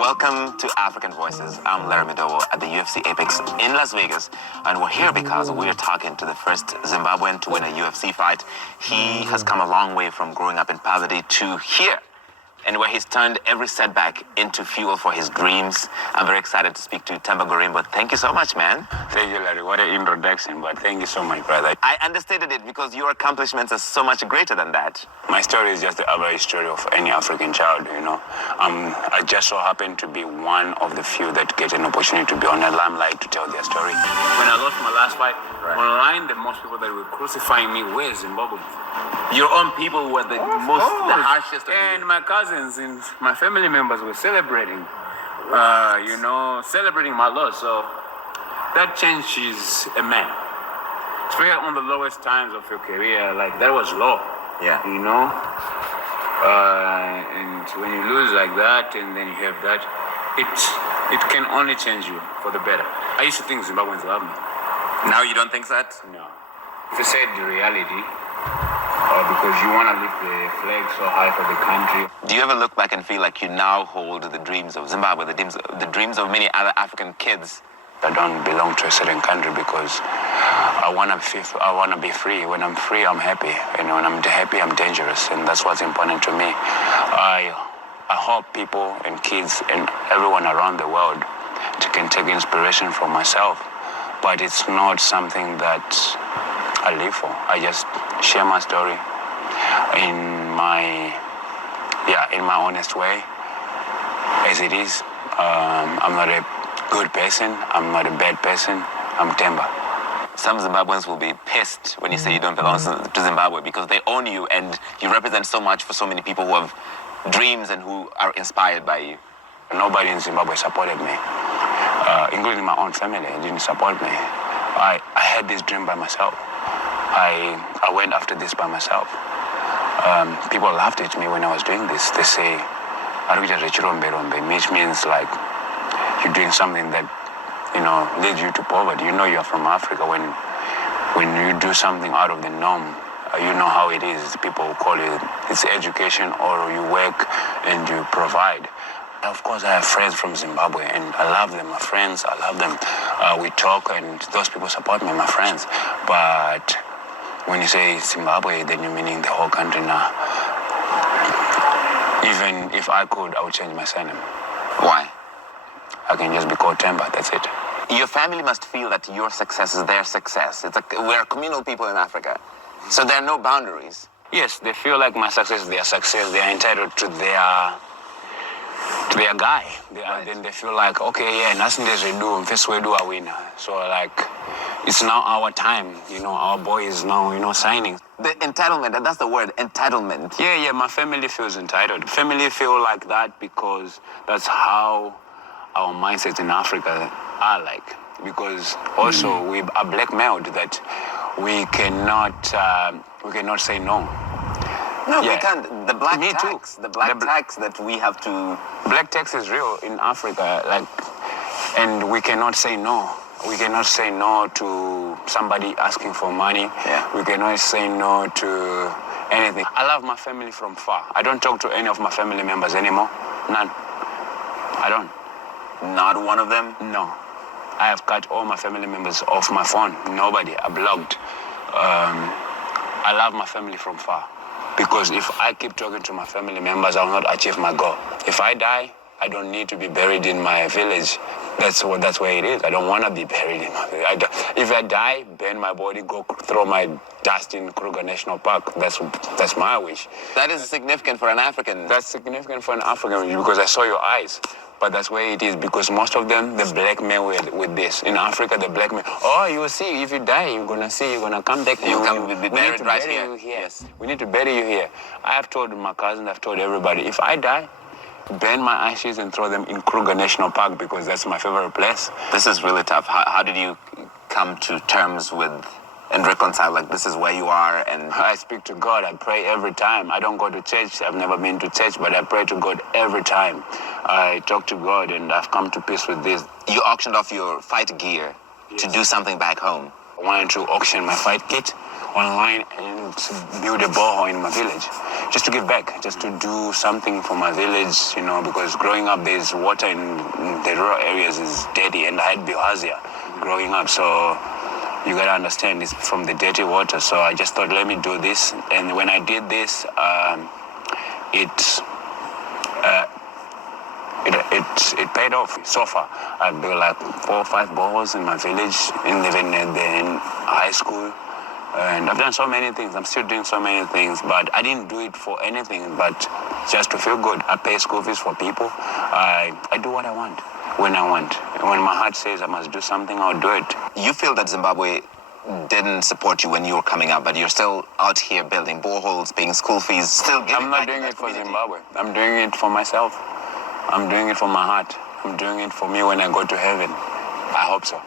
Welcome to African Voices. I'm Larry Midowo at the UFC Apex in Las Vegas, and we're here because we're talking to the first Zimbabwean to win a UFC fight. He has come a long way from growing up in poverty to here, and where he's turned every setback into fuel for his dreams. I'm very excited to speak to Themba Gorimbo. Thank you so much, man. Thank you, Larry. What an introduction, but thank you so much, brother. I understated it because your accomplishments are so much greater than that. My story is just the average story of any African child, you know. I just so happen to be one of the few that get an opportunity to be on a limelight to tell their story. When I lost my last fight, online, the most people that were crucifying me were Zimbabweans. Your own people were the harshest. And my cousins and my family members were celebrating, celebrating my loss. So that changes a man. Especially on the lowest times of your career, like that was low. Yeah. You know? And when you lose like that and then you have that, it can only change you for the better. I used to think Zimbabweans love me. Now you don't think that? No. It's a sad reality. Because you want to lift the flag so high for the country. Do you ever look back and feel like you now hold the dreams of Zimbabwe, the dreams of many other African kids? I don't belong to a certain country because I want to be free. When I'm free, I'm happy. And when I'm happy, I'm dangerous. And that's what's important to me. I hope people and kids and everyone around the world can take inspiration from myself. But it's not something that I live for. I just share my story in my honest way, as it is. I'm not a good person. I'm not a bad person. I'm Themba. Some Zimbabweans will be pissed when you say you don't belong to Zimbabwe because they own you and you represent so much for so many people who have dreams and who are inspired by you. Nobody in Zimbabwe supported me, including my own family. Didn't support me. I had this dream by myself. I went after this by myself. People laughed at me when I was doing this. They say, which means like you're doing something that, leads you to poverty. You know you're from Africa. When you do something out of the norm, you know how it is. People call it's education, or you work and you provide. Of course, I have friends from Zimbabwe, and I love them. My friends, I love them. We talk, and those people support me, my friends. But when you say Zimbabwe, then you're meaning the whole country now. Even if I could, I would change my surname. Why? I can just be called Themba, that's it. Your family must feel that your success is their success. We're communal people in Africa, so there are no boundaries. Yes, they feel like my success is their success. They are entitled to their guy. Then they feel like, okay, yeah, nothing they do, first we do a winner. So like, it's now our time, our boy is now, signing. The entitlement, that's the word, entitlement. Yeah, my family feels entitled. Family feel like that because that's how our mindsets in Africa are like. Because also we are blackmailed that we cannot say no. No, we can't. The black tax, the black tax that we have to... Black tax is real in Africa, and we cannot say no. We cannot say no to somebody asking for money. Yeah. We cannot say no to anything. I love my family from far. I don't talk to any of my family members anymore. None. I don't. Not one of them? No. I have cut all my family members off my phone. Nobody. I blocked. I love my family from far. Because if I keep talking to my family members, I will not achieve my goal. If I die, I don't need to be buried in my village. That's where it is. I don't want to be buried in my village. If I die, burn my body, go throw my dust in Kruger National Park. That's my wish. That is significant for an African. That's significant for an African because I saw your eyes. But that's where it is, because most of them, they blackmail with this. In Africa, they blackmail. Oh, you will see, if you die, you're going to see, you're going to come back. You'll be buried right here. Yes. We need to bury you here. I have told my cousins, I've told everybody, if I die, burn my ashes and throw them in Kruger National Park because that's my favorite place. This is really tough. How did you come to terms with and reconcile, like, this is where you are? And I speak to God. I pray every time. I don't go to church. I've never been to church, but I pray to God every time. I talk to God, and I've come to peace with this. You auctioned off your fight gear to do something back home. I wanted to auction my fight kit online and build a borehole in my village, just to give back, just to do something for my village, you know, because growing up there's water in the rural areas is dirty, and I had bilharzia growing up, so you gotta understand it's from the dirty water. So I just thought, let me do this, and when I did this, it paid off. So far, I've built like 4 or 5 boreholes in my village, even in high school. And I've done so many things. I'm still doing so many things, but I didn't do it for anything but just to feel good. I pay school fees for people. I do what I want, when I want. And when my heart says I must do something, I'll do it. You feel that Zimbabwe didn't support you when you were coming up, but you're still out here building boreholes, paying school fees, still giving I'm not back to doing that it for community. Zimbabwe. I'm doing it for myself. I'm doing it for my heart. I'm doing it for me when I go to heaven. I hope so.